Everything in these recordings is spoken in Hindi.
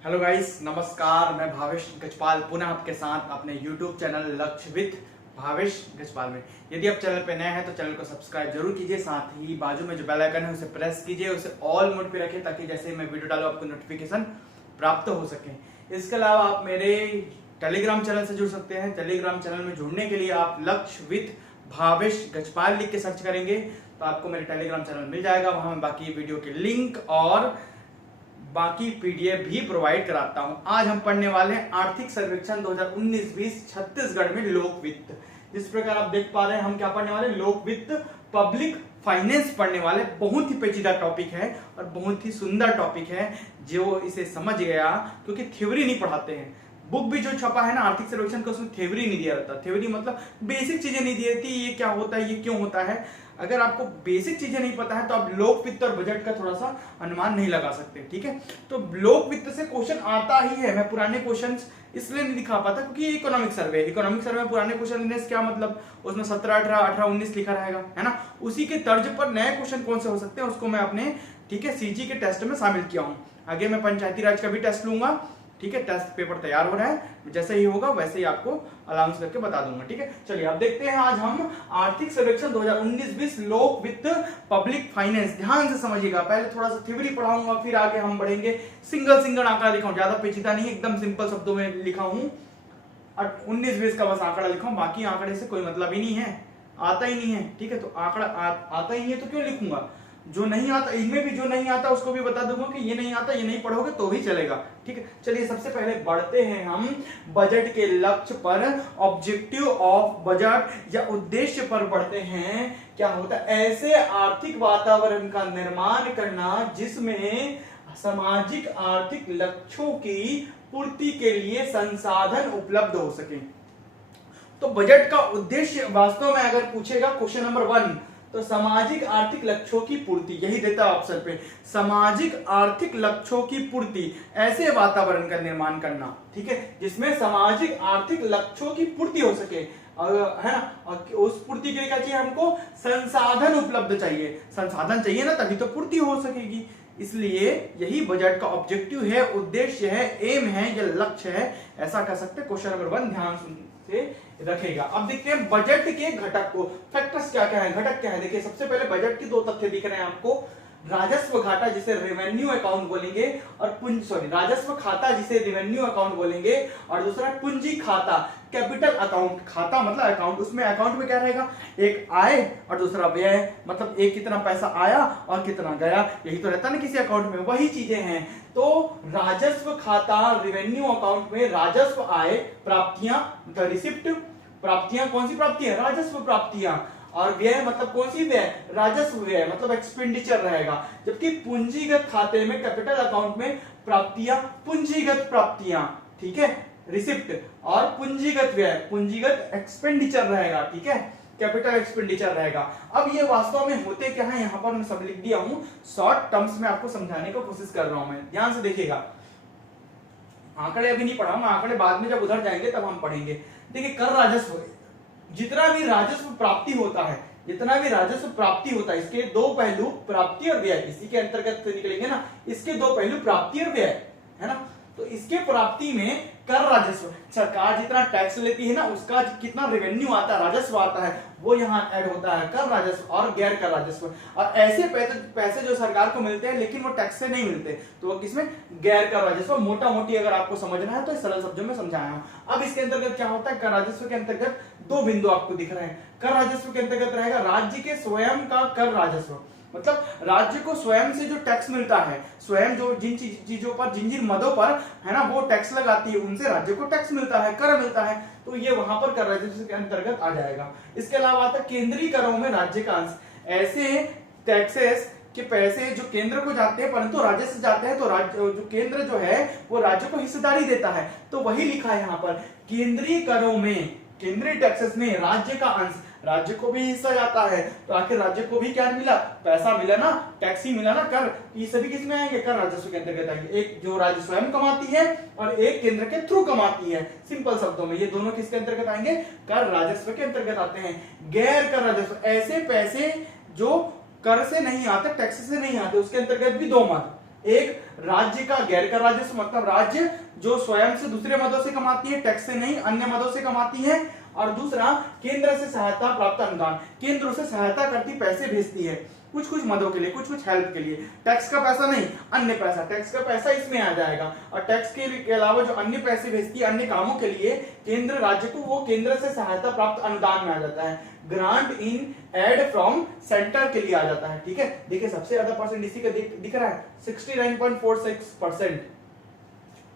हेलो गाइस, नमस्कार। मैं भावेश गजपाल पुनः आपके साथ अपने YouTube चैनल लक्ष्य विद भावेश गजपाल में। यदि आप चैनल पे नए हैं तो चैनल को सब्सक्राइब जरूर कीजिए, साथ ही बाजू में जो बेल आइकन है उसे प्रेस कीजिए, उसे ऑल मोड पे रखिए ताकि जैसे मैं वीडियो डालूं आपको नोटिफिकेशन प्राप्त हो सके। इसके अलावा आप मेरे टेलीग्राम चैनल से जुड़ सकते हैं। टेलीग्राम चैनल में जुड़ने के लिए आप लक्ष्य विद भावेश गजपाल लिख के सर्च करेंगे तो आपको मेरे टेलीग्राम चैनल मिल जाएगा। वहां मैं बाकी वीडियो के लिंक और बाकी पीडीएफ भी प्रोवाइड कराता हूं। आज हम पढ़ने वाले हैं आर्थिक सर्वेक्षण 2019-20 छत्तीसगढ़ में लोक वित्त। जिस प्रकार आप देख पा रहे हैं हम क्या पढ़ने वाले, लोक वित्त पब्लिक फाइनेंस पढ़ने वाले। बहुत ही पेचीदा टॉपिक है और बहुत ही सुंदर टॉपिक है। जो इसे समझ गया, क्योंकि थ्योरी नहीं पढ़ाते हैं, बुक भी जो छपा है ना आर्थिक सर्वेक्षण का, उसमें थ्योरी नहीं दिया रहता। थ्योरी मतलब बेसिक चीजें नहीं दी रहती, ये क्या होता है, ये क्यों होता है। अगर आपको बेसिक चीजें नहीं पता है तो आप लोक वित्त और बजट का थोड़ा सा अनुमान नहीं लगा सकते, ठीक है। तो लोक वित्त से क्वेश्चन आता ही है। मैं पुराने क्वेश्चन इसलिए नहीं दिखा पाता क्योंकि ये इकोनॉमिक सर्वे में पुराने क्वेश्चन देने से क्या मतलब, उसमें 17, 18, 18, 19 लिखा रहेगा, है ना। उसी के तर्ज पर नए क्वेश्चन कौन से हो सकते हैं उसको मैं अपने, ठीक है, सीजी के टेस्ट में शामिल किया हूं। आगे मैं पंचायती राज का भी टेस्ट लूंगा, ठीक है। टेस्ट पेपर तैयार हो रहा है, जैसे ही होगा वैसे ही आपको अनाउंस करके बता दूंगा, ठीक है। चलिए अब देखते हैं आज हम आर्थिक सर्वेक्षण 2019-20 लोक वित्त पब्लिक फाइनेंस। ध्यान से समझिएगा, पहले थोड़ा सा थ्योरी पढ़ाऊंगा, फिर आगे हम बढ़ेंगे। सिंगल आंकड़ा लिखा हूं, ज्यादा पेचीदा नहीं, एकदम सिंपल शब्दों में लिखा हूं। 19-20 का बस आंकड़ा लिखा हूं, बाकी आंकड़े से कोई मतलब ही नहीं है, आता ही नहीं है, ठीक है। तो आंकड़ा आता ही नहीं है तो क्यों लिखूंगा। जो नहीं आता, इनमें भी जो नहीं आता उसको भी बता दूंगा कि ये नहीं आता, ये नहीं पढ़ोगे तो भी चलेगा, ठीक है। चलिए सबसे पहले बढ़ते हैं हम बजट के लक्ष्य पर, ऑब्जेक्टिव ऑफ बजट या उद्देश्य पर बढ़ते हैं। क्या होता है, ऐसे आर्थिक वातावरण का निर्माण करना जिसमें सामाजिक आर्थिक लक्ष्यों की पूर्ति के लिए संसाधन उपलब्ध हो सके। तो बजट का उद्देश्य वास्तव में अगर पूछेगा क्वेश्चन नंबर 1 तो सामाजिक आर्थिक लक्ष्यों की पूर्ति, यही देता है ऑप्शन पे, सामाजिक आर्थिक लक्ष्यों की पूर्ति, ऐसे वातावरण का निर्माण करना, ठीक है, जिसमें सामाजिक आर्थिक लक्ष्यों की पूर्ति हो सके, है ना। और उस पूर्ति के लिए क्या चाहिए हमको, संसाधन उपलब्ध चाहिए। संसाधन चाहिए ना तभी तो पूर्ति हो सकेगी। इसलिए यही बजट का ऑब्जेक्टिव है, उद्देश्य है, एम है या लक्ष्य है, ऐसा कह सकते हैं। क्वेश्चन नंबर 1 ध्यान से रखेगा। अब देखते हैं बजट के घटक को, फैक्टर्स क्या क्या है, घटक क्या है। देखिए सबसे पहले बजट के 2 तथ्य दिख रहे हैं आपको, राजस्व घाटा जिसे रेवेन्यू अकाउंट बोलेंगे, और राजस्व खाता जिसे रेवेन्यू अकाउंट बोलेंगे, और दूसरा पूंजी खाता, कैपिटल अकाउंट। खाता मतलब अकाउंट, उसमें अकाउंट में क्या रहेगा, एक आय और दूसरा व्यय, मतलब एक कितना पैसा आया और कितना गया, यही तो रहता है ना किसी अकाउंट में, वही चीजें हैं। तो राजस्व खाता रेवेन्यू अकाउंट में राजस्व आय, प्राप्तियां मतलब रिसिप्ट, प्राप्तियां कौन सी प्राप्तियां, राजस्व प्राप्तियां, और व्यय मतलब कौन सी व्यय, राजस्व व्यय मतलब एक्सपेंडिचर रहेगा। जबकि पूंजीगत खाते में, कैपिटल अकाउंट में प्राप्तियां पूंजीगत प्राप्तियां, ठीक है, रिसिप्ट, और पूंजीगत व्यय पूंजीगत एक्सपेंडिचर रहेगा, ठीक है, कैपिटल एक्सपेंडिचर रहेगा। अब ये वास्तव में होते क्या है, यहां पर मैं सब लिख दिया हूं, शॉर्ट टर्म्स में आपको समझाने की कोशिश कर रहा हूं मैं, ध्यान से देखिएगा। आंकड़े अभी नहीं पढ़ाऊंगा, आंकड़े बाद में जब उधर जाएंगे तब हम पढ़ेंगे। देखिए कर राजस्व, जितना भी राजस्व प्राप्ति होता है, जितना भी राजस्व प्राप्ति होता है, इसके 2 पहलू, प्राप्ति और व्यय, इसी के अंतर्गत से निकलेंगे ना, इसके 2 पहलू प्राप्ति और व्यय, है ना। तो इसके प्राप्ति में कर राजस्व, सरकार जितना टैक्स लेती है ना उसका कितना रेवेन्यू आता है, राजस्व आता है, वो यहाँ ऐड होता है, कर राजस्व और गैर कर राजस्व। और ऐसे पैसे जो सरकार को मिलते हैं लेकिन वो टैक्स से नहीं मिलते, तो वो किसमें, गैर कर राजस्व। मोटा मोटी अगर आपको समझना है तो सरल शब्दों में समझाया हूं। अब इसके अंतर्गत क्या होता है, कर राजस्व के अंतर्गत 2 बिंदु आपको दिख रहे हैं। कर राजस्व के अंतर्गत रहेगा राज्य के स्वयं का कर राजस्व, मतलब राज्य को स्वयं से जो टैक्स मिलता है, स्वयं जो जिन चीजों पर, जिन जिन मदों पर, है ना, वो टैक्स लगाती है, उनसे राज्य को टैक्स मिलता है, कर मिलता है, तो ये वहां पर कर राजस्व के अंतर्गत आ जाएगा। इसके अलावा आता है केंद्रीय करों में राज्य का अंश, ऐसे टैक्सेस के पैसे जो केंद्र को जाते हैं परंतु राज्य से जाते हैं, तो राज्य जो केंद्र जो है वो राज्य को हिस्सेदारी देता है, तो वही लिखा है यहाँ पर, केंद्रीय करों में, केंद्रीय टैक्सेस में राज्य का अंश, राज्य को भी हिस्सा जाता है, तो आखिर राज्य को भी क्या मिला, पैसा मिला ना, टैक्स ही मिला ना, कर, ये सभी किसमें आएंगे, कर राजस्व के अंतर्गत आएंगे। एक जो राज्य स्वयं कमाती है और एक केंद्र के थ्रू कमाती है। सिंपल शब्दों में ये दोनों किसके अंतर्गत आएंगे, कर राजस्व के अंतर्गत आते हैं। गैर कर राजस्व, ऐसे पैसे जो कर से नहीं आते, टैक्स से नहीं आते, उसके अंतर्गत भी 2 मद, एक राज्य का गैर कर राजस्व मतलब राज्य जो स्वयं से दूसरे मदों से कमाती है, टैक्स से नहीं अन्य मदों से कमाती है, और दूसरा केंद्र से सहायता प्राप्त अनुदान, केंद्र उसे सहायता करती, पैसे भेजती है कुछ कुछ मदों के लिए, कुछ कुछ हेल्प के लिए। टैक्स का पैसा नहीं, अन्य पैसा, टैक्स का पैसा इसमें आ जाएगा। और टैक्स के अलावा जो अन्य पैसे भेजती है अन्य कामों के लिए केंद्र राज्य को, वो केंद्र से सहायता प्राप्त अनुदान में आ जाता है, grant in aid from centre के लिए आ जाता है। ठीक है, देखिए सबसे ज्यादा परसेंट इसी का दिख रहा है 69.46%।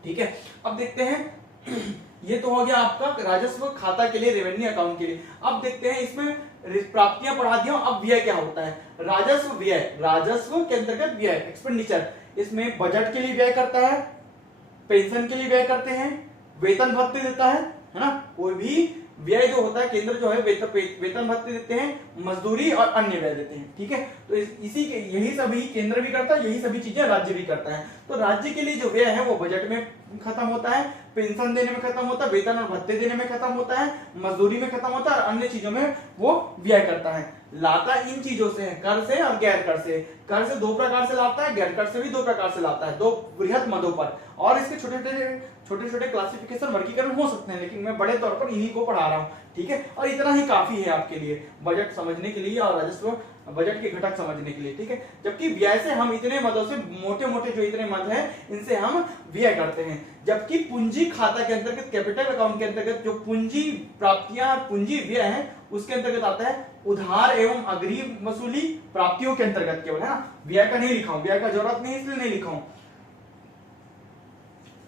ठीक है, अब देखते हैं ये तो हो गया आपका राजस्व खाता के लिए, रेवेन्यू अकाउंट के लिए। अब देखते हैं इसमें प्राप्तियां पढ़ा दिया, अब व्यय क्या होता है। राजस्व व्यय, राजस्व के अंतर्गत व्यय एक्सपेंडिचर, इसमें बजट के लिए व्यय करता है, पेंशन के लिए व्यय करते हैं, वेतन भत्ते देता है ना। कोई भी व्यय जो होता है केंद्र जो है वेतन भत्ते देते हैं, मजदूरी और अन्य व्यय देते हैं। ठीक है, तो इसी के यही सभी केंद्र भी करता है, यही सभी चीजें राज्य भी करता है। तो राज्य के लिए जो व्यय है वो बजट में खत्म होता है, पेंशन देने में खत्म होता है, वेतन और भत्ते देने में खत्म होता है, मजदूरी में खत्म होता है, और अन्य चीजों में वो व्यय करता है। लाता इन चीजों से है, कर से और गैर कर से। कर से दो प्रकार से लाता है, गैर कर से भी दो प्रकार से लाता है, दो बृहद मदों पर, और इसके छोटे छोटे क्लासिफिकेशन वर्गीकरण हो सकते हैं, लेकिन मैं बड़े तौर पर इन्हीं को पढ़ा रहा हूँ। ठीक है, और इतना ही काफी है आपके लिए बजट समझने के लिए और राजस्व बजट के घटक समझने के लिए। ठीक है, जबकि व्यय से हम इतने मदों से, मोटे मोटे जो इतने मद हैं इनसे हम व्यय करते हैं। जबकि पूंजी खाता के अंतर्गत, कैपिटल अकाउंट के अंतर्गत जो पूंजी प्राप्तियां, पूंजी व्यय है उसके अंतर्गत आता है उधार एवं अग्रिम वसूली प्राप्तियों के अंतर्गत केवल, है ना। व्यय का नहीं लिखा हूं, व्यय का जरूरत नहीं इसलिए नहीं लिखा हूं।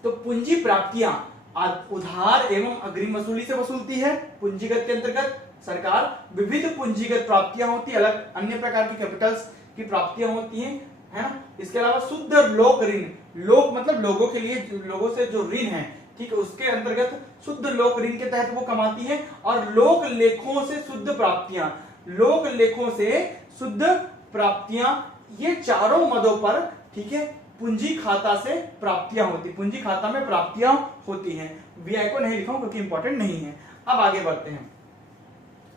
तो पूंजी प्राप्तियां उधार एवं अग्रिम वसूली से वसूलती है। पूंजीगत के अंतर्गत सरकार विविध पूंजीगत प्राप्तियां होती है, अलग अन्य प्रकार की कैपिटल्स की प्राप्तियां होती हैं, है ना। इसके अलावा शुद्ध लोक ऋण, लोक मतलब लोगों के लिए, लोगों से जो ऋण है, ठीक है, उसके अंतर्गत शुद्ध लोक ऋण के तहत वो कमाती है। और लोक लेखों से शुद्ध प्राप्तियां, लोक लेखों से शुद्ध प्राप्तियां, ये चारों मदों पर, ठीक है, पूंजी खाता से प्राप्तियां होती, पूंजी खाता में प्राप्तियां होती हैं। व्यय को नहीं लिखा हूं क्योंकि इंपॉर्टेंट नहीं है। अब आगे बढ़ते हैं,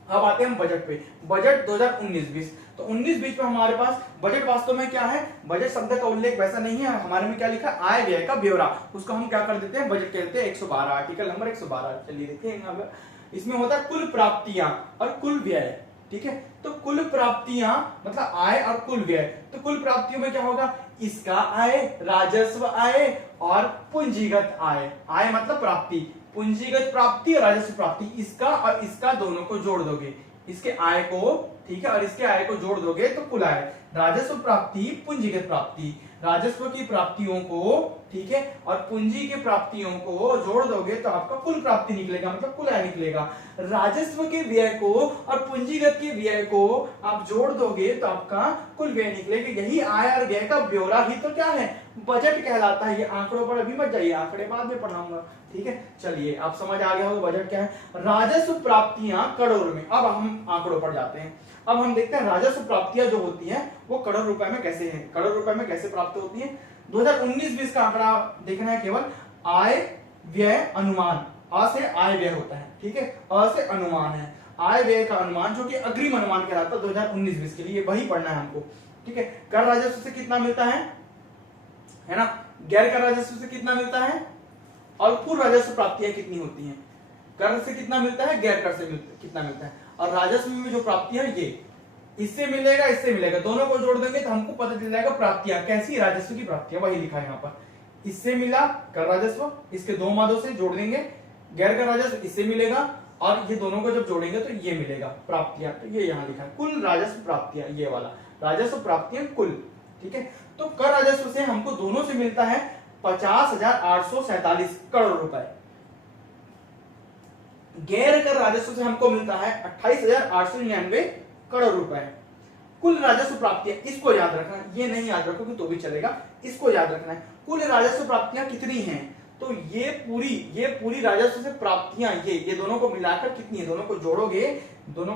अब आते हैं हम बजट पे। बजट 2019-20, तो 19-20 में हमारे पास बजट वास्तव में क्या है, बजट शब्द का उल्लेख वैसा नहीं है, हमारे में क्या लिखा, आय व्यय का ब्यौरा, उसको हम क्या कर देते हैं, बजट कह देते हैं। 112, आर्टिकल नंबर 112, चलिए देखते हैं। इसमें होता है कुल प्राप्तियां और कुल व्यय। ठीक है, तो कुल प्राप्तियां मतलब आय और कुल व्यय। तो कुल प्राप्तियों में क्या होगा, इसका आय, राजस्व आय और पूंजीगत आय। आय मतलब प्राप्ति, पूंजीगत प्राप्ति और राजस्व प्राप्ति, इसका और इसका दोनों को जोड़ दोगे, इसके आय को, ठीक है, और इसके आय को जोड़ दोगे तो कुल आय। राजस्व प्राप्ति, पूंजीगत प्राप्ति, राजस्व की प्राप्तियों को, ठीक है, और पूंजी की प्राप्तियों को जोड़ दोगे तो आपका कुल प्राप्ति निकलेगा, मतलब कुल आय निकलेगा। राजस्व के व्यय को और पूंजीगत के व्यय को आप जोड़ दोगे तो आपका कुल व्यय निकलेगा। यही आय और व्यय का ब्यौरा ही तो क्या है, बजट कहलाता है। ये आंकड़ों पर अभी मत जाइए, आंकड़े बाद में पढ़ाऊंगा। ठीक है, चलिए आप समझ आ गया होगा बजट क्या है। राजस्व प्राप्तियां करोड़ में, अब हम आंकड़ों पर जाते हैं। अब हम देखते हैं राजस्व प्राप्तियां जो होती हैं वो करोड़ रुपए में कैसे है, करोड़ रुपए में कैसे प्राप्त होती है। 2019-20 का आंकड़ा देखना है, केवल आय व्यय अनुमान, अ से आय व्यय होता है, ठीक है, अ से अनुमान है, आय व्यय का अनुमान जो कि अग्रिम अनुमान कहलाता है 2019-20 के लिए, वही पढ़ना है हमको। ठीक है, कर राजस्व से कितना मिलता है ना, गैर कर राजस्व से कितना मिलता है, और कुल राजस्व प्राप्तियां कितनी होती हैं। कर से कितना मिलता है, गैर कर से कितना मिलता है, और राजस्व में जो प्राप्तियां ये इससे मिलेगा, इससे मिलेगा, दोनों को जोड़ देंगे तो हमको पता चल जाएगा प्राप्तियां कैसी, राजस्व की प्राप्तियां, वही लिखा है यहाँ पर। इससे मिला कर राजस्व, इसके दो मादों से जोड़ देंगे, गैर कर राजस्व इससे मिलेगा, और ये दोनों को जब जोड़ेंगे तो ये मिलेगा प्राप्तियां, तो ये यहाँ लिखा है कुल राजस्व प्राप्तियां, ये वाला राजस्व प्राप्तियां कुल। ठीक है, तो कर राजस्व से हमको दोनों से मिलता है 50,847 करोड़ रुपए, गैर कर राजस्व से हमको मिलता है 28,899 करोड़ रुपए। कुल राजस्व प्राप्तियां, इसको याद रखना, ये नहीं याद रखोगे तो भी चलेगा, इसको याद रखना है। कुल राजस्व प्राप्तियां कितनी हैं, तो ये पूरी राजस्व से प्राप्तियां, ये दोनों को मिलाकर कितनी है, दोनों को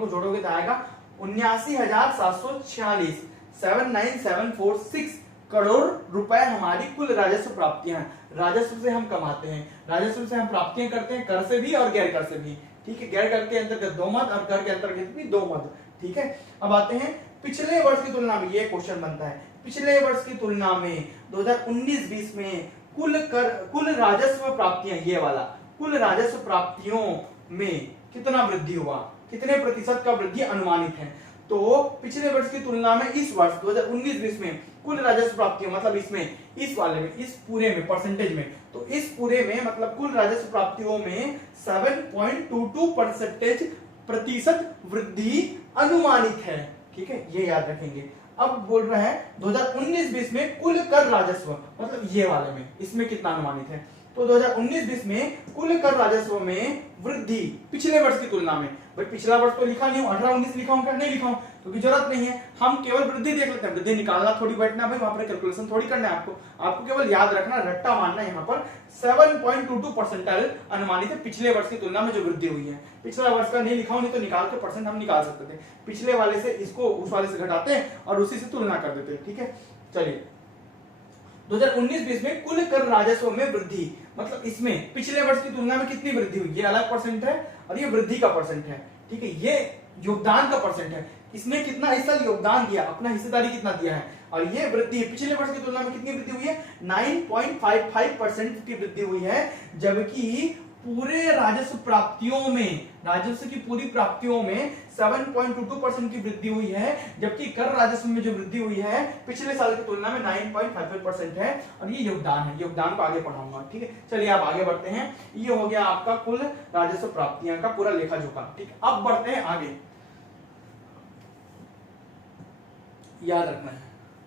जोड़ोगे तो आएगा 79,746, 79,746 करोड़ रुपए हमारी कुल राजस्व प्राप्तियां हैं। राजस्व से हम कमाते हैं, राजस्व से हम प्राप्तियां करते हैं, कर से भी और गैर कर से भी। ठीक है, गैर कर के अंतर्गत दो मद और कर के अंतर्गत भी दो मद। ठीक है, अब आते हैं पिछले वर्ष की तुलना में, ये क्वेश्चन बनता है, पिछले वर्ष की तुलना में 2019-20 में कुल राजस्व प्राप्तियां, ये वाला कुल राजस्व प्राप्तियों में कितना वृद्धि हुआ, कितने प्रतिशत का वृद्धि अनुमानित है। तो पिछले वर्ष की तुलना में इस वर्ष 2019-20 में कुल राजस्व प्राप्तियों, मतलब इसमें, इस वाले में, इस पूरे में, परसेंटेज में, तो इस पूरे में मतलब कुल राजस्व प्राप्तियों में 7.22% प्रतिशत वृद्धि अनुमानित है। ठीक है, ये याद रखेंगे। अब बोल रहे हैं 2019-20 में कुल कर राजस्व, मतलब ये वाले में, इसमें कितना अनुमानित है। तो 2019-20 में कुल कर राजस्व में वृद्धि पिछले वर्ष की तुलना में, भाई पिछला वर्ष तो लिखा नहीं हूं, 18-19 लिखा हूं क्या, नहीं लिखा हूं, क्योंकि जरूरत नहीं है, हम केवल वृद्धि देख लेते हैं। वृद्धि निकालना थोड़ी बैठना भाई, वहां पर कैलकुलेशन थोड़ी करना है आपको केवल याद रखना, रट्टा मानना है। यहाँ पर 7.22% अनुमानित है पिछले वर्ष की तुलना में जो वृद्धि हुई है। पिछला वर्ष का नहीं लिखा हूं, नहीं तो निकाल के परसेंट हम निकाल सकते थे, पिछले वाले से इसको उस वाले से घटाते हैं और उसी से तुलना कर देते हैं। ठीक है, चलिए 2019-20 में कुल कर राजस्व में वृद्धि, मतलब इसमें पिछले वर्ष की तुलना में कितनी वृद्धि हुई, ये अलग परसेंट है और ये वृद्धि का परसेंट है। ठीक है, ये योगदान का परसेंट है, इसने कितना इस साल योगदान दिया, अपना हिस्सेदारी कितना दिया है, और ये वृद्धि पिछले वर्ष की तुलना में कितनी वृद्धि हुई है, 9.55% की वृद्धि हुई है। जबकि पूरे राजस्व प्राप्तियों में, राजस्व की पूरी प्राप्तियों में 7.22% की वृद्धि हुई है, जबकि कर राजस्व में जो वृद्धि हुई है पिछले साल की तुलना में 9.55% है, और ये योगदान है। योगदान को आगे पढ़ाऊंगा। ठीक है, चलिए आप आगे बढ़ते हैं। ये हो गया आपका कुल राजस्व प्राप्तियां का पूरा लेखा जोखा। ठीक है, अब बढ़ते हैं आगे। याद रखना है,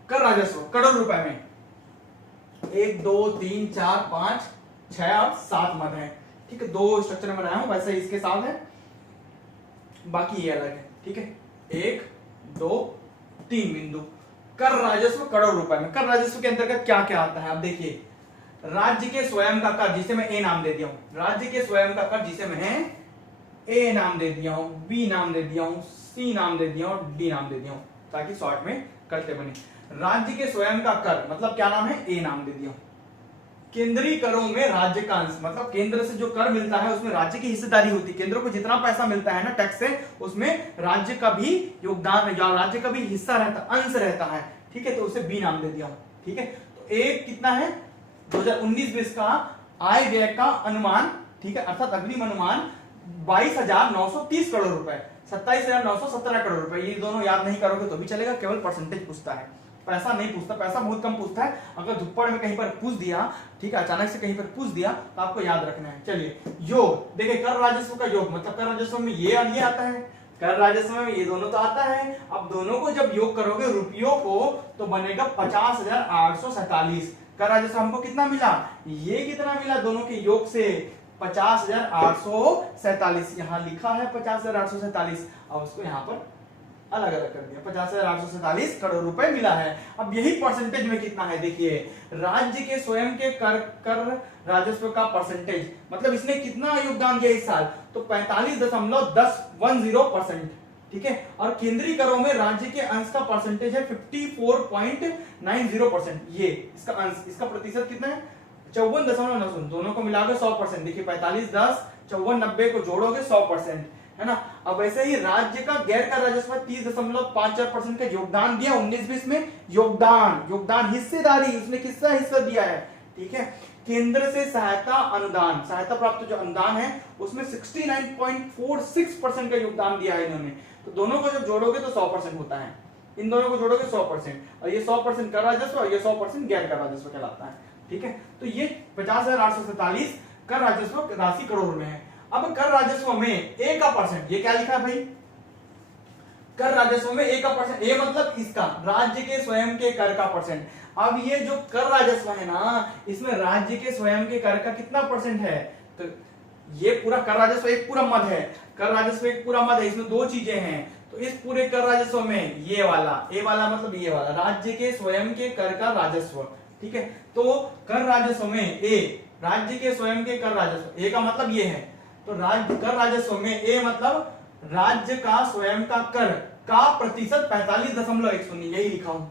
कर राजस्व करोड़ रुपए में 1 2 3 4 5 6 और 7 मद है। ठीक है, 2 स्ट्रक्चर बनाया हूं, वैसे इसके साथ है, बाकी ये अलग है। ठीक है, 1 2 3 बिंदु। कर राजस्व करोड़ रुपए में, कर राजस्व के अंतर्गत क्या क्या आता है, अब देखिए, राज्य के स्वयं का कर, जिसे मैं ए नाम दे दिया हूं, राज्य के स्वयं का कर जिसे मैं ए नाम दे दिया हूं, बी नाम दे दिया हूं, सी नाम दे दिया हूं, डी नाम दे दिया हूं, ताकि शॉर्ट में करते बने। राज्य के स्वयं का कर मतलब क्या नाम है, ए नाम दे दिया हूं। केंद्रीय करों में राज्य का अंश, मतलब केंद्र से जो कर मिलता है उसमें राज्य की हिस्सेदारी होती है। केंद्र को जितना पैसा मिलता है ना टैक्स से, उसमें राज्य का भी योगदान या राज्य का भी हिस्सा रहता, अंश रहता है। ठीक है, तो उसे बी नाम दे दिया हूं। ठीक है, तो एक कितना है 2019-20 का आय व्यय का अनुमान, ठीक है, अर्थात अग्रिम अनुमान 22,930 करोड़ रुपए, 27,917 करोड़ रुपए। ये दोनों याद नहीं करोगे तो भी चलेगा, केवल परसेंटेज पूछता है, पैसा नहीं पूछता, पैसा बहुत कम पूछता है। अगर धुप्पड़ में कहीं पर पूछ दिया, ठीक है, अचानक से कहीं पर पूछ दिया तो आपको याद रखना है। चलिए, योग देखिए, कर राजस्व का योग मतलब कर राजस्व में ये और ये आता है, कर राजस्व में ये दोनों तो आता है। अब दोनों को जब योग करोगे रुपयों को तो बनेगा 50,847। कर राजस्व हमको कितना मिला, ये कितना मिला, दोनों के योग से 50,847। यहां लिखा है 50,847, अब उसको यहां पर अलग अलग कर दिया, 50,847 करोड़ रुपए मिला है। अब यही परसेंटेज में कितना है, देखिए, राज्य के स्वयं के कर राजस्व का परसेंटेज, मतलब इसने कितना योगदान दिया इस साल, तो 45.10%। ठीक है, और केंद्रीय करों में राज्य के अंश का परसेंटेज है 54.90%। ये इसका अंश, इसका प्रतिशत कितना है 54.90, दोनों को मिलाकर 100%। देखिए 45 10 54 90 को जोड़ोगे 100%, है ना। अब वैसे ही राज्य का गैर कर राजस्व 30.54% का योगदान दिया 19-20 में, योगदान हिस्सेदारी, उसने किसका हिस्सा दिया है। ठीक है, केंद्र से सहायता अनुदान, सहायता प्राप्त जो अनुदान है उसमें 69.46% का योगदान दिया है इन्होंने। तो दोनों को जब जोड़ोगे तो 100% होता है, इन दोनों को जोड़ोगे 100%, और ये 100% कर राजस्व और ये 100% गैर कर राजस्व कहलाता है। ठीक है, तो ये 50,847 कर राजस्व राशि करोड़ में है। अब कर राजस्व में ए का परसेंट, ये क्या लिखा है भाई, कर राजस्व में ए का परसेंट, ए मतलब इसका राज्य के स्वयं के कर का परसेंट। अब ये जो कर राजस्व है ना, इसमें राज्य के स्वयं के कर का कितना परसेंट है, तो ये पूरा कर राजस्व एक पूरा मद है, कर राजस्व एक पूरा मद है, इसमें दो चीजें हैं। तो इस पूरे कर राजस्व में ये वाला, ए वाला मतलब ये वाला राज्य के स्वयं के कर का राजस्व। ठीक है, तो कर राजस्व में ए, राज्य के स्वयं के कर राजस्व, ए का मतलब ये है, तो राज्य कर राजस्व में ए मतलब राज्य का स्वयं का कर का प्रतिशत 45.10, यही लिखा हूं।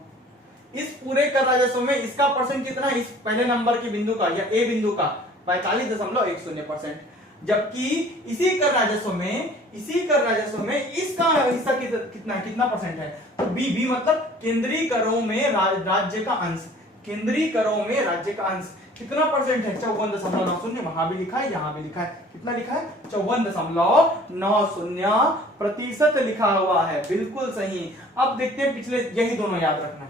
इस पूरे कर राजस्व में इसका परसेंट कितना है, इस पहले नंबर के बिंदु का या ए बिंदु का 45.10%। जबकि इसी कर राजस्व में इसका हिस्सा कितना परसेंट है? तो बी मतलब केंद्रीय करों में राज्य का अंश, केंद्रीय करों में राज्य का अंश कितना परसेंट है? 54.90। वहां भी लिखा है, यहां भी लिखा है, कितना लिखा है? 54.90% लिखा हुआ है, बिल्कुल सही। अब देखते हैं पिछले, यही दोनों याद रखना है।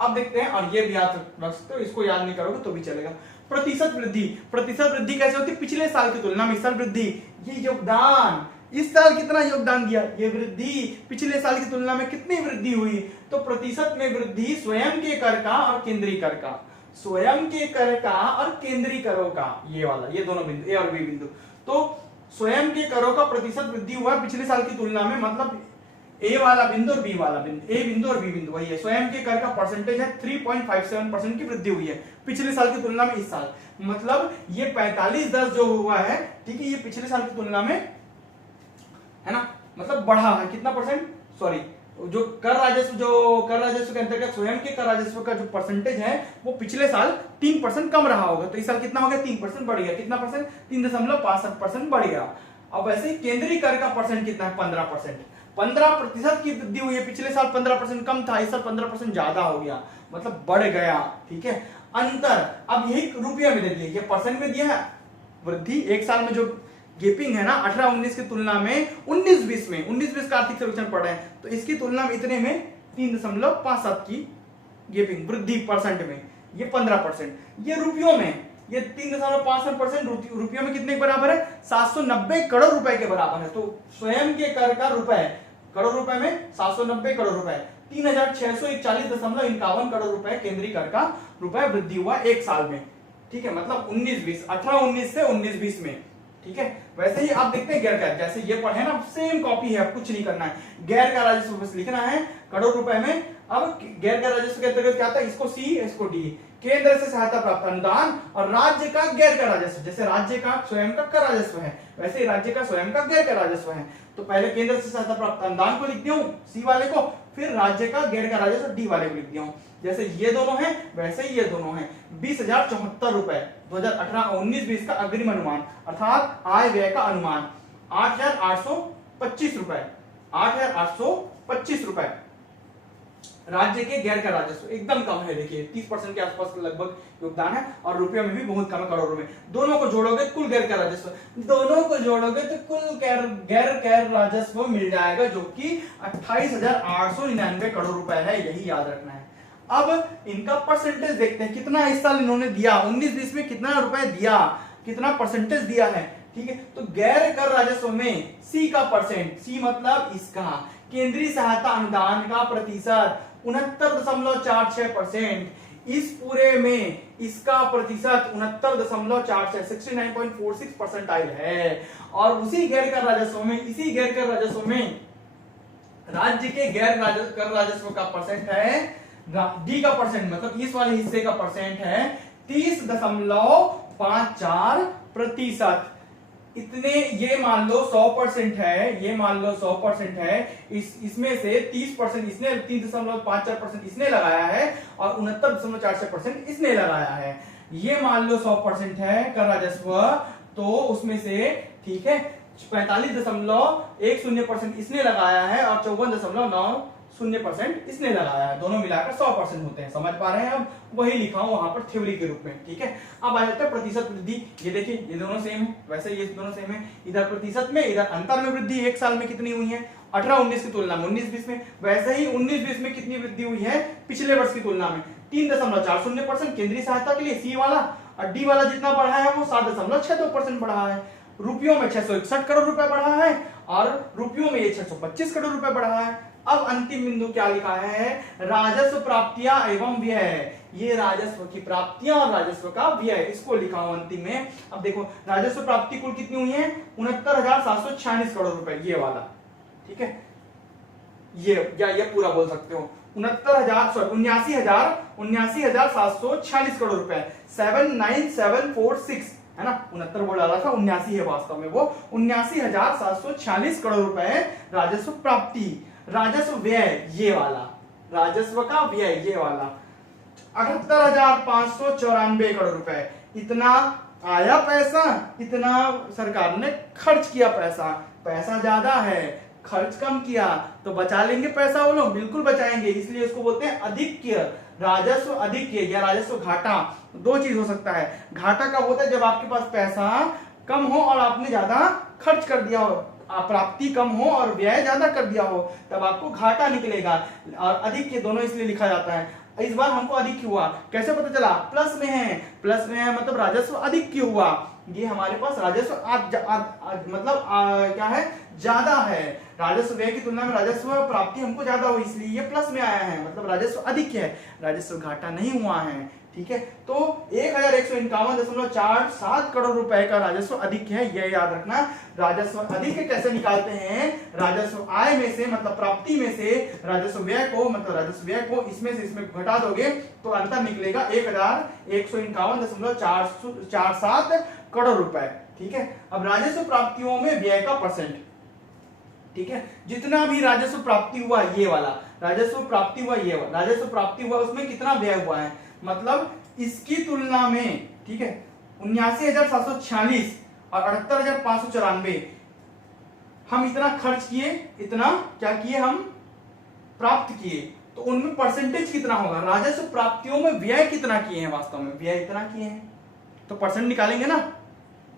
अब देखते हैं, और ये भी याद रख सकते हो, इसको याद नहीं करोगे तो भी चलेगा। प्रतिशत वृद्धि कैसे होती है? पिछले साल की तुलना में इस साल वृद्धि। ये योगदान, इस साल कितना योगदान दिया? ये वृद्धि। पिछले साल की तुलना में कितनी वृद्धि हुई? तो प्रतिशत में वृद्धि स्वयं के कर का और केंद्रीय कर का, स्वयं के कर का और केंद्रीय करों का, ये वाला, ये दोनों बिंदु, ए और बी बिंदु। तो स्वयं के करों का प्रतिशत वृद्धि हुआ पिछले साल की तुलना में, मतलब ए वाला बिंदु और बी वाला बिंदु, ए बिंदु और बी बिंदु वही है। स्वयं के कर का परसेंटेज है 3.57% की वृद्धि हुई है पिछले साल की तुलना में इस साल। मतलब ये 4510 जो हुआ है, ठीक है, ये पिछले साल की तुलना में, है ना, मतलब बढ़ा है कितना परसेंट? सॉरी, जो कर राजस्व के अंतर्गत स्वयं के कर राजस्व का जो परसेंटेज है वो पिछले साल 3% कम रहा होगा, तो इस साल कितना हो गया? 3% बढ़ गया। कितना परसेंट? 3.65% बढ़ गया। अब वैसे ही केंद्रीय कर का परसेंट कितना है? 15%। 15% की वृद्धि हुई है। पिछले साल 15% कम था, इस साल 15% ज्यादा हो गया, मतलब बढ़ गया। ठीक है, अंतर अब यही रुपये में दे दिया, ये परसेंट में दिया है वृद्धि। एक साल में जो गेपिंग है ना 18-19 की तुलना में 19-20 में, 19-20 का आर्थिक सर्वेक्षण पढ़े हैं, तो इसकी तुलना में इतने में 3.57 की गेपिंग वृद्धि परसेंट में, ये 15%। ये रुपयों में, ये 3.65% रुपयों में कितने के बराबर है? 790 करोड़ रुपए के बराबर है। तो स्वयं के कर का रुपए, करोड़ रुपए में 790 करोड़ रुपए, 3641.51 करोड़ रुपए केंद्रीय कर का रुपए वृद्धि हुआ एक साल में। ठीक है, मतलब 19-20, 18-19 से 19-20 में। ठीक है, वैसे ही आप देखते हैं गैर कर, जैसे ये पढ़े ना, सेम कॉपी है, कुछ नहीं करना है। गैर का राजस्व बस लिखना है करोड़ रुपए में। अब गैर का राजस्व के अंतर्गत क्या आता है? इसको सी, इसको डी। केंद्र से सहायता प्राप्त अनुदान और राज्य का गैर कर राजस्व, जैसे राज्य का स्वयं का कर राजस्व है वैसे ही राज्य का स्वयं का गैर कर राजस्व है। तो पहले केंद्र से सहायता प्राप्त अनुदान को लिख दिया हूं सी वाले को, फिर राज्य का गैर कर राजस्व डी वाले को लिख दिया हूं। जैसे ये दोनों हैं वैसे ही ये दोनों हैं। 20,074 रुपए 2018-19-20 का अग्रिम अनुमान, अर्थात आय व्यय का अनुमान 8,825 रुपए, 8,825 रुपए। राज्य के गैर कर राजस्व एकदम कम है, देखिए 30% के आसपास लगभग योगदान है, और रुपयों में भी बहुत कम है, करोड़ों में। दोनों को जोड़ोगे कुल गैर कर राजस्व, दोनों को जोड़ोगे तो कुल गैर कर राजस्व मिल जाएगा, जो कि 28,899 करोड़ रुपए है, यही याद रखना है। अब इनका परसेंटेज देखते हैं, कितना इस साल इन्होंने दिया, 19-20 में कितना रुपए दिया, कितना परसेंटेज दिया है। ठीक है, तो गैर कर राजस्व में सी का परसेंट, सी मतलब इसका केंद्रीय सहायता अनुदान का प्रतिशत 69.46%। इस पूरे में इसका प्रतिशत 69.46, 69.46% है। और उसी गैर कर राजस्व में, इसी गैर कर राजस्व में राज्य के गैर कर राजस्व का परसेंट है, डी का परसेंट मतलब इस वाले हिस्से का परसेंट है 30.54%। इतने, ये मान लो 100% है, ये मान लो 100% है, इसमें से 30% इसने, 3.54% इसने लगाया है और 69.46% इसने लगाया है। ये मान लो 100% है कर राजस्व, तो उसमें से, ठीक है, 45.10% इसने लगाया है और 54.90% इसने लगाया है, दोनों मिलाकर 100% होते हैं। समझ पा रहे हैं? अब वही लिखा हूं वहां पर थ्योरी के रूप में। ठीक है, अब आ जाता है प्रतिशत वृद्धि। ये देखिए, ये दोनों सेम है, वैसे ये दोनों सेम है। इधर प्रतिशत में, इधर अंतर में वृद्धि एक साल में कितनी हुई है 18-19 की तुलना में 19-20 में, वैसे ही 19-20 में कितनी वृद्धि हुई है पिछले वर्ष की तुलना में 3.40% केंद्रीय सहायता के लिए सी वाला, और डी वाला जितना बढ़ा है वो 7.62% बढ़ा है। रुपयों में 661 करोड़ रुपए बढ़ा है और रुपयों में ये 625 करोड़ रुपए बढ़ा है। अब अंतिम बिंदु क्या लिखा है? राजस्व प्राप्तियां एवं व्यय। ये राजस्व की प्राप्तियां और राजस्व का व्यय, इसको लिखा हूं अंतिम में। अब देखो राजस्व प्राप्ति कुल कितनी हुई है 69,746 करोड़ रुपए, ये वाला। ठीक है, ये पूरा बोल सकते हो 79,746 करोड़ रुपए, 79746 है ना, 69 बोल रहा था, 79 है वास्तव में वो, 79,746 करोड़ रुपए राजस्व प्राप्ति। राजस्व व्यय ये वाला, राजस्व का व्यय ये वाला 78,594 करोड़ रुपए, इतना आया पैसा इतना, सरकार ने खर्च किया पैसा, पैसा ज्यादा है, खर्च कम किया, तो बचा लेंगे पैसा वो लोग, बिल्कुल बचाएंगे। इसलिए उसको बोलते हैं अधिक्य, राजस्व अधिक्य या राजस्व घाटा। दो चीज हो सकता है, घाटा कब होता है, जब आपके पास पैसा कम हो और आपने ज्यादा खर्च कर दिया हो, प्राप्ति कम हो और व्यय ज्यादा कर दिया हो, तब आपको घाटा निकलेगा। और अधिक दोनों इसलिए लिखा जाता है। इस बार हमको अधिक हुआ, कैसे पता चला, प्लस में है, प्लस में है मतलब राजस्व अधिक क्यों हुआ, ये हमारे पास राजस्व मतलब क्या है, ज्यादा है। राजस्व व्यय की तुलना में राजस्व प्राप्ति हमको ज्यादा हुई, इसलिए ये प्लस में आया है, मतलब राजस्व अधिक है, राजस्व घाटा नहीं हुआ है। ठीक है, तो 1151.47 करोड़ रुपए का राजस्व अधिक है, यह याद रखना। राजस्व अधिक कैसे निकालते हैं, राजस्व आय में से मतलब प्राप्ति में से राजस्व व्यय को, मतलब राजस्व व्यय को इसमें से इसमें घटा दोगे तो अंतर निकलेगा 1151.47 करोड़ रुपए। ठीक है, अब राजस्व प्राप्तियों में व्यय का परसेंट, ठीक है, जितना भी राजस्व प्राप्ति हुआ, ये वाला राजस्व प्राप्ति हुआ, ये वाला राजस्व प्राप्ति हुआ, उसमें कितना व्यय हुआ है, मतलब इसकी तुलना में, ठीक है, 79,746 और 78,594 हम इतना खर्च किए, इतना क्या किए, हम प्राप्त किए, तो उनमें परसेंटेज कितना होगा, राजस्व प्राप्तियों में व्यय कितना किए हैं, वास्तव में व्यय इतना किए हैं, तो परसेंट निकालेंगे ना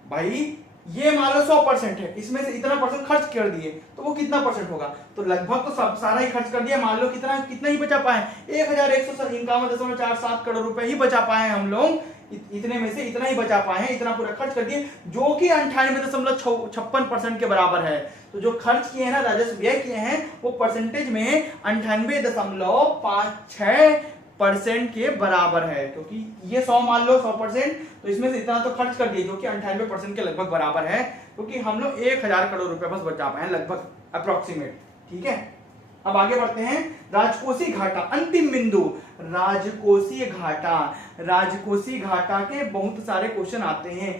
भाई। ये मान लो 100% है, इसमें से इतना परसेंट खर्च कर दिए, तो वो कितना परसेंट होगा, तो लगभग तो सब सारा ही खर्च कर दिया, मान लो कितना कितना ही बचा पाए, 1151.47 करोड़ रुपए ही बचा पाए हम लोग, इतने में से इतना ही बचा पाए हैं, इतना पूरा खर्च कर दिए, जो कि 98.56% के बराबर है। तो जो खर्च किए हैं ना, राजस्व व्यय किए हैं, वो परसेंटेज में 98.56% के बराबर है, क्योंकि ये 100 मान लो 100%, तो इसमें से इतना तो खर्च कर दिए, जो कि 98% के लगभग बराबर है, क्योंकि हम लोग 1000 करोड़ रुपए बस बचा पाए हैं, लगभग अप्रोक्सीमेट। ठीक है, अब आगे बढ़ते हैं, राजकोषीय घाटा, अंतिम बिंदु, राजकोषीय घाटा। राजकोषीय घाटा के बहुत सारे क्वेश्चन आते हैं,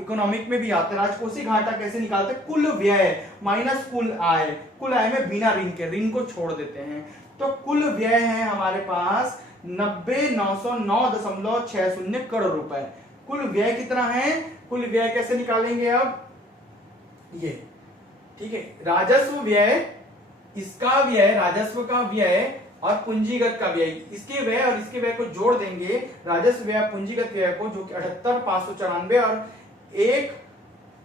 इकोनॉमिक में भी आते हैं। राजकोषीय घाटा कैसे निकालते हैं, कुल व्यय माइनस कुल आय, कुल आय में बिना ऋण के, ऋण को छोड़ देते हैं, तो कुल व्यय है हमारे पास 90,909.60 करोड़ रुपए। कुल व्यय कितना है, कुल व्यय कैसे निकालेंगे अब, ये ठीक है, राजस्व व्यय, इसका व्यय, राजस्व का व्यय और पूंजीगत का व्यय, इसके व्यय और इसके व्यय को जोड़ देंगे, राजस्व व्यय पूंजीगत व्यय को, जो कि 78,594 और एक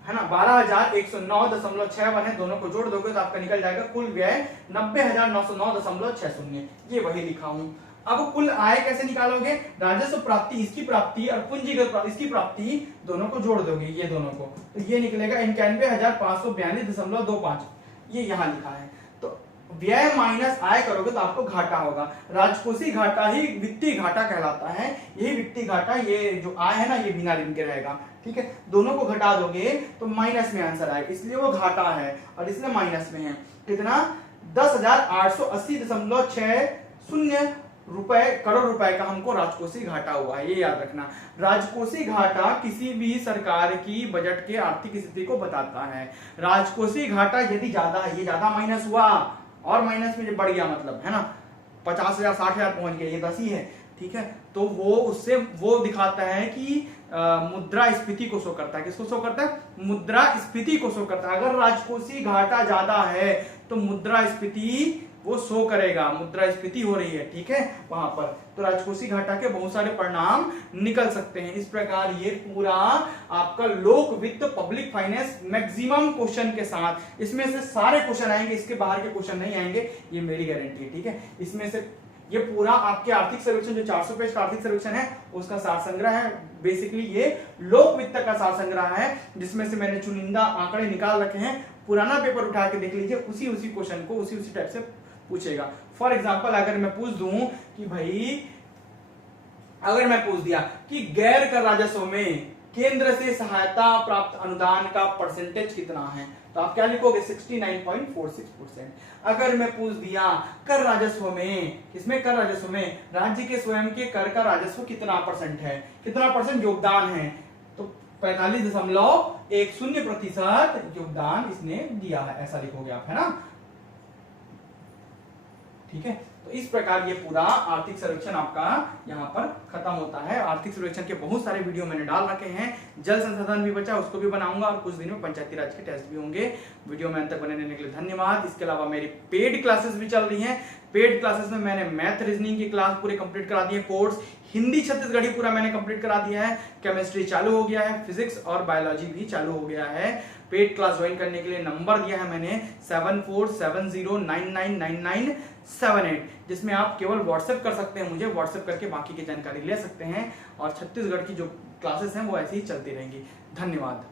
है ना 12,109.61 है, दोनों को जोड़ दोगे तो आपका निकल जाएगा कुल व्यय 90,909.60। ये वही लिखा हूं। अब कुल आय कैसे निकालोगे, राजस्व प्राप्ति, इसकी प्राप्ति और पूंजीगत इसकी प्राप्ति, दोनों को जोड़ दोगे, ये दोनों को, तो ये निकलेगा 91,542.25, ये यहां लिखा है। तो व्यय माइनस आय करोगे तो आपको घाटा होगा। राजकोषीय घाटा ही वित्तीय घाटा कहलाता है, यही वित्तीय घाटा, ये जो आय है ना, ये बिना ऋण के रहेगा। ठीक है, दोनों को घटा दोगे तो माइनस में आंसर आएगा, इसलिए वो घाटा है और इसलिए माइनस में है। कितना, 10,880.60 रुपए करोड़ रुपए का हमको राजकोषीय घाटा हुआ है, ये याद रखना। राजकोषीय घाटा किसी भी सरकार की बजट के आर्थिक स्थिति को बताता है। राजकोषीय घाटा यदि ज्यादा है, ये ज्यादा माइनस हुआ और माइनस में बढ़ गया, मतलब है ना 50,000 60,000 पहुंच गया, ये 10 ही है। ठीक है, तो वो उससे वो दिखाता है कि मुद्रास्फीति को शो करता है, किसको शो करता है, मुद्रास्फीति को शो करता है। अगर राजकोषीय घाटा ज्यादा है तो मुद्रास्फीति वो शो करेगा, मुद्रास्फीति हो रही है, ठीक है, वहां पर। तो राजकोषीय घाटा के बहुत सारे परिणाम निकल सकते हैं। इस प्रकार ये पूरा आपका लोक वित्त, पब्लिक फाइनेंस मैक्सिमम क्वेश्चन के साथ, इसमें से सारे क्वेश्चन आएंगे, इसके बाहर के क्वेश्चन नहीं आएंगे, ये मेरी गारंटी है। ठीक है, इसमें से ये पूरा आपके आर्थिक सर्वेक्षण, जो 400 पेज का आर्थिक सर्वेक्षण है, उसका सार संग्रह है। बेसिकली ये लोक वित्त का सार संग्रह है, जिसमें से मैंने चुनिंदा आंकड़े निकाल रखे हैं। पुराना पेपर उठा के देख लीजिए, उसी क्वेश्चन को उसी टाइप से पूछेगा। फॉर एग्जाम्पल, अगर मैं पूछ दूं कि भाई, अगर मैं पूछ दिया कि गैर कर राजस्व में केंद्र से सहायता प्राप्त अनुदान का परसेंटेज कितना है, तो आप क्या लिखोगे, 69.46%। अगर मैं पूछ दिया कर राजस्व में, किसमें, कर राजस्व में राज्य के स्वयं के कर का राजस्व कितना परसेंट है, कितना परसेंट योगदान है, तो 45.10% योगदान इसने दिया है, ऐसा लिखोगे आप, है ना। ठीक है, तो इस प्रकार ये पूरा आर्थिक सर्वेक्षण आपका यहाँ पर खत्म होता है। आर्थिक सर्वेक्षण के बहुत सारे वीडियो मैंने डाल रखे हैं, जल संसाधन भी बचा उसको भी बनाऊंगा, और कुछ दिन में पंचायती राज के टेस्ट भी होंगे। वीडियो में अंत तक बने रहने के लिए धन्यवाद। इसके अलावा मेरी पेड क्लासेस भी चल रही हैं। पेड क्लासेस में मैंने मैथ रीजनिंग की क्लास पूरे कंप्लीट करा दी है, कोर्स हिंदी छत्तीसगढ़ी पूरा मैंने कंप्लीट करा दिया है, केमिस्ट्री चालू हो गया है, फिजिक्स और बायोलॉजी भी चालू हो गया है। पेड क्लास ज्वाइन करने के लिए नंबर दिया है मैंने 7470999978, जिसमें आप केवल व्हाट्सएप कर सकते हैं, मुझे व्हाट्सएप करके बाकी की जानकारी ले सकते हैं। और छत्तीसगढ़ की जो क्लासेस हैं वो ऐसे ही चलती रहेंगी। धन्यवाद।